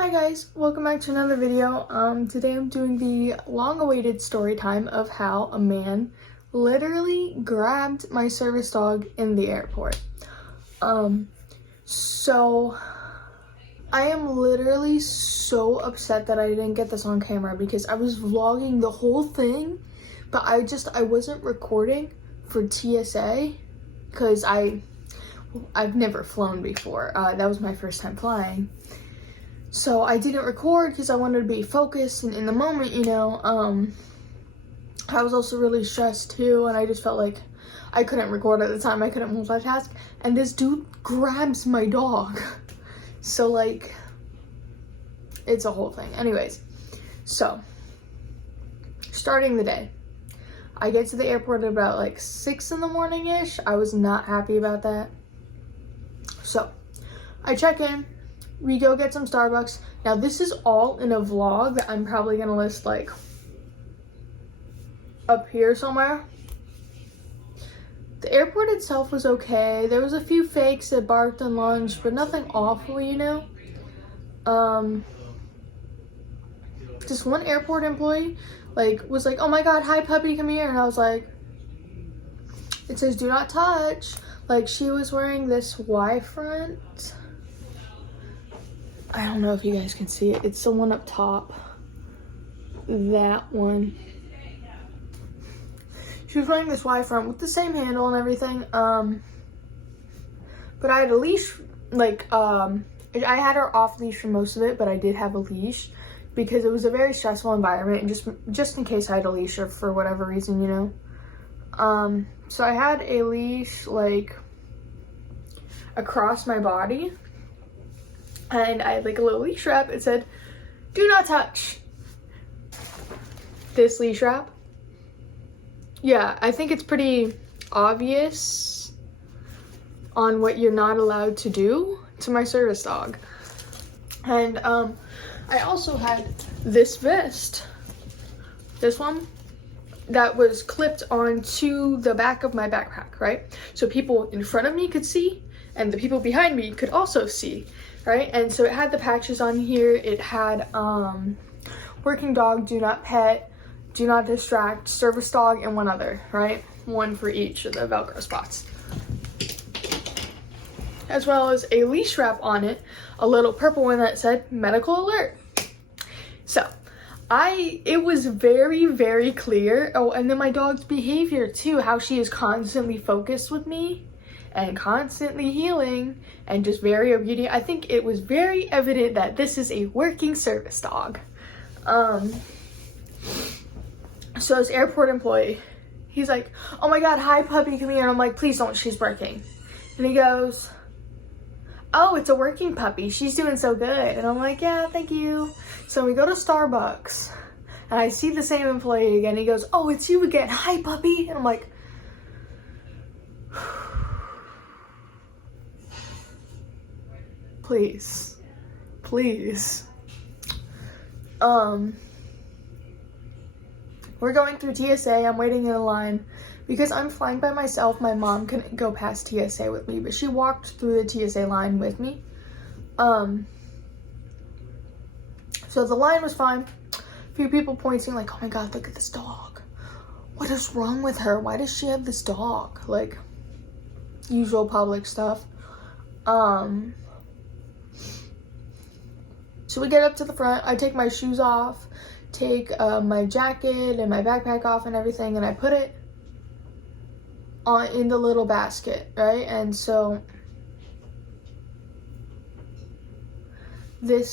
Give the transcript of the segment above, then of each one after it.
Hi guys, welcome back to another video. Today I'm doing the long-awaited story time of how a man literally grabbed my service dog in the airport. So I am literally so upset that I didn't get this on camera because I was vlogging the whole thing, but I wasn't recording for TSA because I've never flown before. That was my first time flying. So I didn't record because I wanted to be focused and in the moment, you know. I was also really stressed too, and I just felt like I couldn't record at the time. I couldn't multitask, and this dude grabs my dog. So like, it's a whole thing. Anyways, so starting the day, I get to the airport at about like 6 in the morning-ish. I was not happy about that. So I check in. We go get some Starbucks. Now this is all in a vlog that I'm probably gonna list like up here somewhere. The airport itself was okay. There was a few fakes that barked on lunch, but nothing awful, you know. Just one airport employee was like, "Oh my god, hi puppy, come here." And I was like, it says do not touch. Like, she was wearing this Y front. I don't know if you guys can see it. It's the one up top. That one. She was wearing this Y front with the same handle and everything. But I had a leash, I had her off leash for most of it, but I did have a leash because it was a very stressful environment, and just in case I had a leash or for whatever reason, you know. So I had a leash like across my body. And I had like a little leash wrap. It said, "Do not touch." This leash wrap. Yeah, I think it's pretty obvious on what you're not allowed to do to my service dog. And I also had this vest, this one, that was clipped onto the back of my backpack, right? So people in front of me could see, and the people behind me could also see. Right, and so it had the patches on here. It had working dog, do not pet, do not distract, service dog, and one other, right? One for each of the Velcro spots. As well as a leash wrap on it, a little purple one that said medical alert. So it was very, very clear. Oh, and then my dog's behavior too, how she is constantly focused with me and constantly healing and just very obedient. I think it was very evident that this is a working service dog. So this airport employee, he's like, "Oh my god, hi puppy, come here." And I'm like, "Please don't, she's working." And he goes, "Oh, it's a working puppy, she's doing so good." And I'm like, "Yeah, thank you." So we go to Starbucks and I see the same employee again. He goes, "Oh, it's you again, hi puppy." And I'm like, please, please. We're going through TSA. I'm waiting in a line because I'm flying by myself. My mom couldn't go past TSA with me, but she walked through the TSA line with me. So the line was fine. A few people pointing like, "Oh my god, look at this dog. What is wrong with her? Why does she have this dog?" Like, usual public stuff. So we get up to the front. I take my shoes off, take my jacket and my backpack off and everything, and I put it in the little basket, right? And so the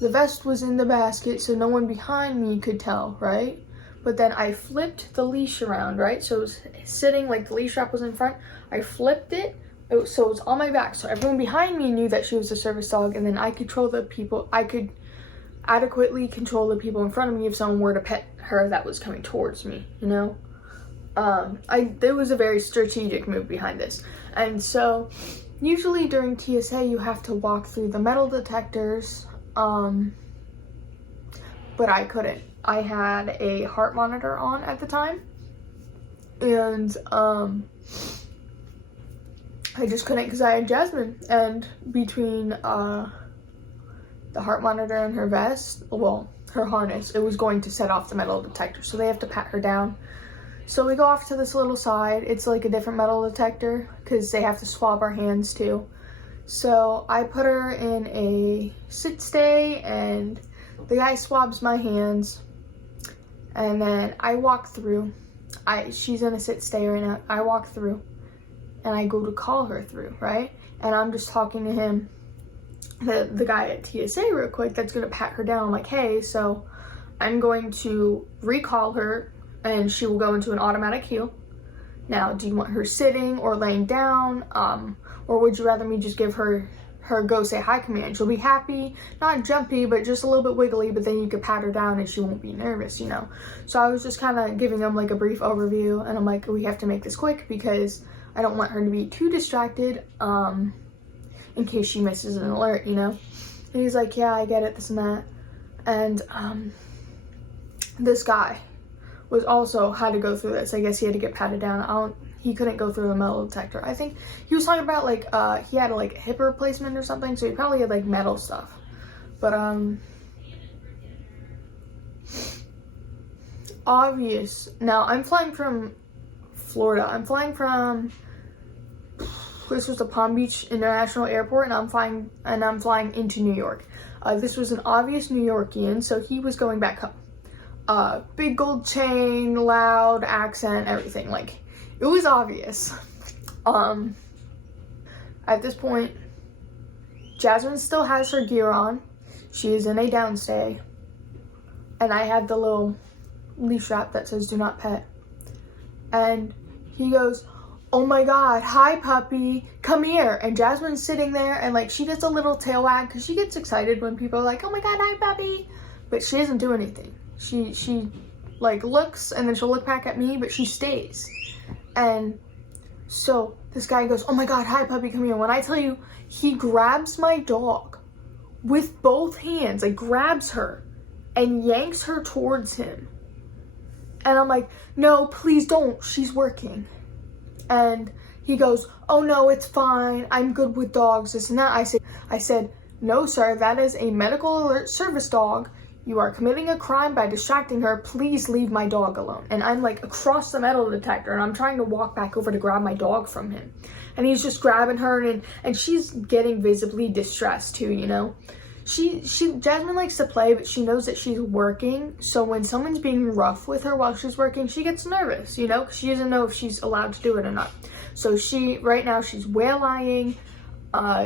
vest was in the basket, so no one behind me could tell, right? But then I flipped the leash around, right? So it was sitting like the leash wrap was in front. I flipped it. So it was on my back, so everyone behind me knew that she was a service dog, and then I could adequately control the people in front of me if someone were to pet her that was coming towards me, you know? There was a very strategic move behind this. And so usually during TSA you have to walk through the metal detectors, but I couldn't. I had a heart monitor on at the time, and I just couldn't because I had Jasmine, and between the heart monitor and her vest, well, her harness, it was going to set off the metal detector, so they have to pat her down. So we go off to this little side. It's like a different metal detector because they have to swab our hands too. So I put her in a sit stay, and the guy swabs my hands, and then I walk through. She's in a sit stay right now. I walk through, and I go to call her through, right? And I'm just talking to him, the guy at TSA real quick that's gonna pat her down. I'm like, hey, so I'm going to recall her, and she will go into an automatic heel. Now, do you want her sitting or laying down? Or would you rather me just give her go say hi command? She'll be happy, not jumpy, but just a little bit wiggly, but then you could pat her down and she won't be nervous, you know? So I was just kind of giving them like a brief overview, and I'm like, we have to make this quick because I don't want her to be too distracted in case she misses an alert, you know? And he's like, yeah, I get it, this and that. And this guy was also had to go through this. I guess he had to get patted down. He couldn't go through the metal detector. I think he was talking about like he had like a hip replacement or something, so he probably had like metal stuff. But obvious. Now I'm flying from Florida. I'm flying from, this was the Palm Beach International Airport, and I'm flying into New York. This was an obvious New Yorkian, so he was going back home. Big gold chain, loud accent, everything. Like, it was obvious. At this point, Jasmine still has her gear on. She is in a downstay. And I have the little leash wrap that says do not pet. And he goes, oh my god, hi puppy, come here. And Jasmine's sitting there, and like she does a little tail wag because she gets excited when people are like, oh my god, hi puppy. But she doesn't do anything. She like looks, and then she'll look back at me, but she stays. And so this guy goes, oh my god, hi puppy, come here. When I tell you, he grabs my dog with both hands, like grabs her and yanks her towards him. And I'm like, no, please don't, she's working. And he goes, oh no, it's fine, I'm good with dogs, this and that. I said, no sir, that is a medical alert service dog. You are committing a crime by distracting her. Please leave my dog alone. And I'm like across the metal detector, and I'm trying to walk back over to grab my dog from him. And he's just grabbing her, and she's getting visibly distressed too, you know? Jasmine likes to play, but she knows that she's working. So when someone's being rough with her while she's working, she gets nervous, you know? 'Cause she doesn't know if she's allowed to do it or not. So right now she's whale-eyeing.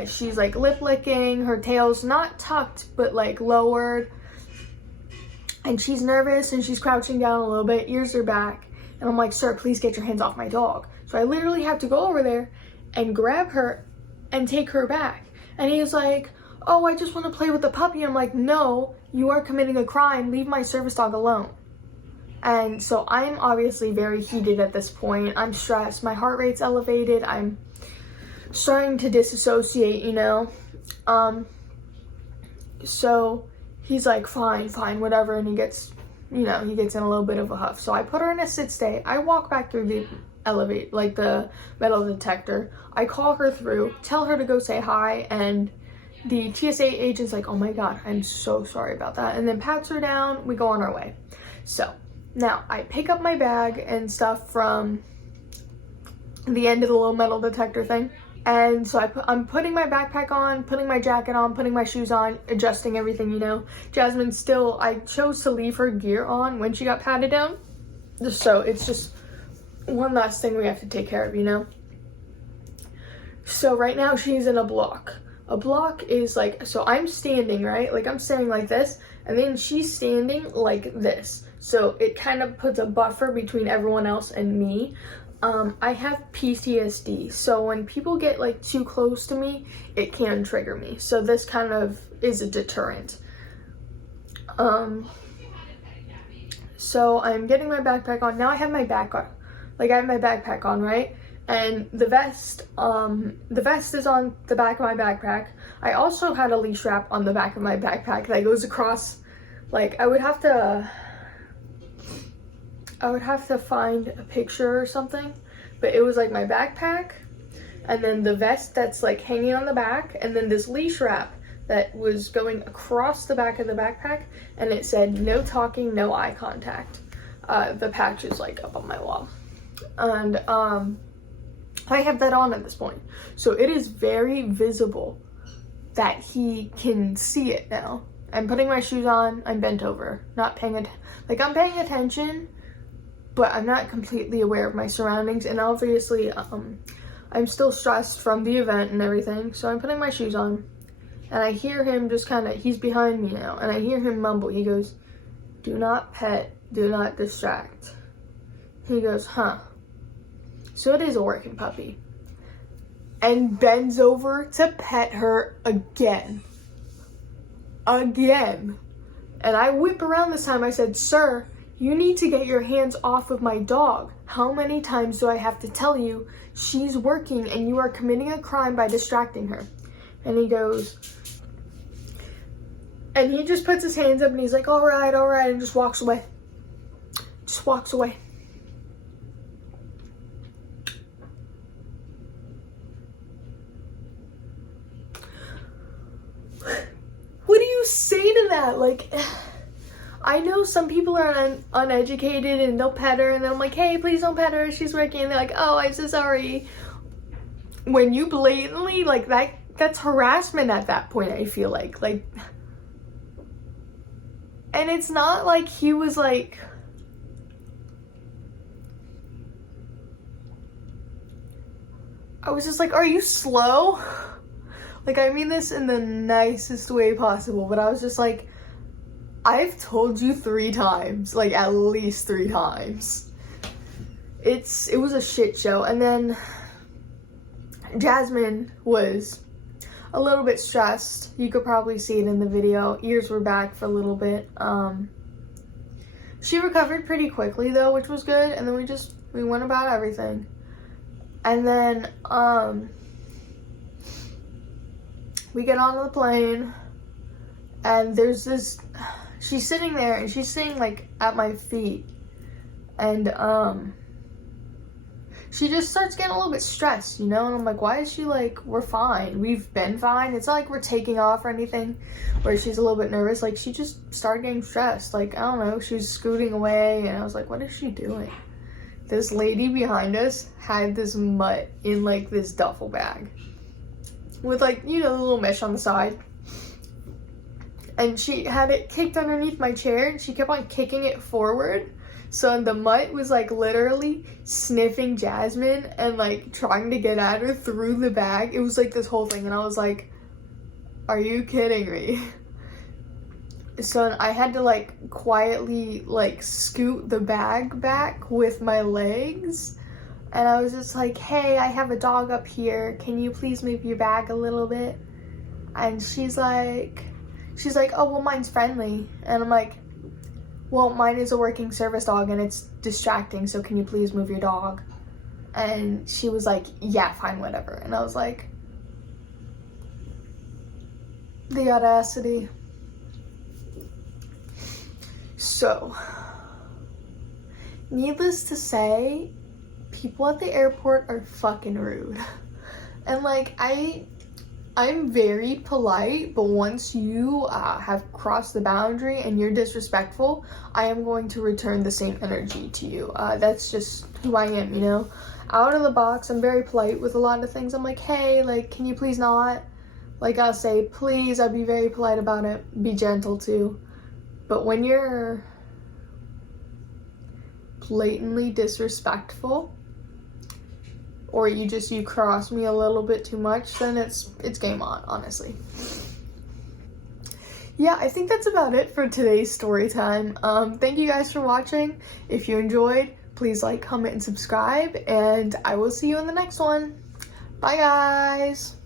She's like lip licking. Her tail's not tucked, but like lowered. And she's nervous, and she's crouching down a little bit, ears are back. And I'm like, sir, please get your hands off my dog. So I literally have to go over there and grab her and take her back. And he was like, oh, I just want to play with the puppy. I'm like, no, you are committing a crime. Leave my service dog alone. And so I'm obviously very heated at this point. I'm stressed. My heart rate's elevated. I'm starting to disassociate, you know. So he's like, fine, whatever, and he gets in a little bit of a huff. So I put her in a sit stay. I walk back through the the metal detector. I call her through, tell her to go say hi, and the TSA agent's like, oh my god, I'm so sorry about that, and then pats her down. We go on our way. So now I pick up my bag and stuff from the end of the little metal detector thing. And so I'm putting my backpack on, putting my jacket on, putting my shoes on, adjusting everything, you know. Jasmine I chose to leave her gear on when she got patted down. So it's just one last thing we have to take care of, you know. So right now she's in a block. A block is like, so I'm standing, right? Like I'm standing like this, and then she's standing like this. So it kind of puts a buffer between everyone else and me. I have PTSD, so when people get like too close to me, it can trigger me. So this kind of is a deterrent. So I'm getting my backpack on. Now I have my I have my backpack on, right? And the vest is on the back of my backpack. I also had a leash wrap on the back of my backpack that goes across, like I would have to find a picture or something, but it was like my backpack, and then the vest that's like hanging on the back, and then this leash wrap that was going across the back of the backpack, and it said no talking, no eye contact. The patch is like up on my wall, and I have that on at this point, so it is very visible that he can see it now. I'm putting my shoes on, I'm bent over, not paying attention. Like, I'm paying attention, but I'm not completely aware of my surroundings, and obviously I'm still stressed from the event and everything, so I'm putting my shoes on, and I hear him just kind of, he's behind me now, and I hear him mumble. He goes, "Do not pet, do not distract." He goes, "Huh." So it is a working puppy. And bends over to pet her again. Again. And I whip around this time. I said, "Sir, you need to get your hands off of my dog. How many times do I have to tell you she's working and you are committing a crime by distracting her?" And he goes, and he just puts his hands up and he's like, all right, and just walks away. Just walks away. What do you say to that? Like, I know some people are uneducated and they'll pet her, and I'm like, hey, please don't pet her, she's working. And they're like, oh, I'm so sorry. When you blatantly, like, that's harassment at that point, I feel like. And it's not like he was like, I was just like, are you slow? Like, I mean this in the nicest way possible, but I was just like, I've told you 3 times, like at least 3 times. It was a shit show. And then Jasmine was a little bit stressed. You could probably see it in the video. Ears were back for a little bit. She recovered pretty quickly though, which was good. And then we went about everything. And then we get on the plane, and there's this, she's sitting there, and she's sitting like at my feet, and she just starts getting a little bit stressed, you know, and I'm like, why is she like, we're fine, we've been fine, it's not like we're taking off or anything, where she's a little bit nervous. Like, she just started getting stressed, like, I don't know, she was scooting away, and I was like, what is she doing? This lady behind us had this mutt in like this duffel bag with, like, you know, the little mesh on the side, and she had it kicked underneath my chair, and she kept on kicking it forward, so the mutt was like literally sniffing Jasmine and like trying to get at her through the bag. It was like this whole thing, and I was like, are you kidding me? So I had to like quietly like scoot the bag back with my legs, and I was just like, hey, I have a dog up here, can you please move your bag a little bit? And she's like, oh, well, mine's friendly. And I'm like, well, mine is a working service dog and it's distracting, so can you please move your dog? And she was like, yeah, fine, whatever. And I was like, the audacity. So, needless to say, people at the airport are fucking rude. And like, I'm very polite, but once you have crossed the boundary and you're disrespectful, I am going to return the same energy to you. That's just who I am, you know? Out of the box, I'm very polite with a lot of things. I'm like, hey, like, can you please not? Like, I'll say, please, I'll be very polite about it. Be gentle, too. But when you're blatantly disrespectful, or you cross me a little bit too much, then it's game on, honestly. Yeah, I think that's about it for today's story time. Thank you guys for watching. If you enjoyed, please like, comment, and subscribe, and I will see you in the next one. Bye, guys.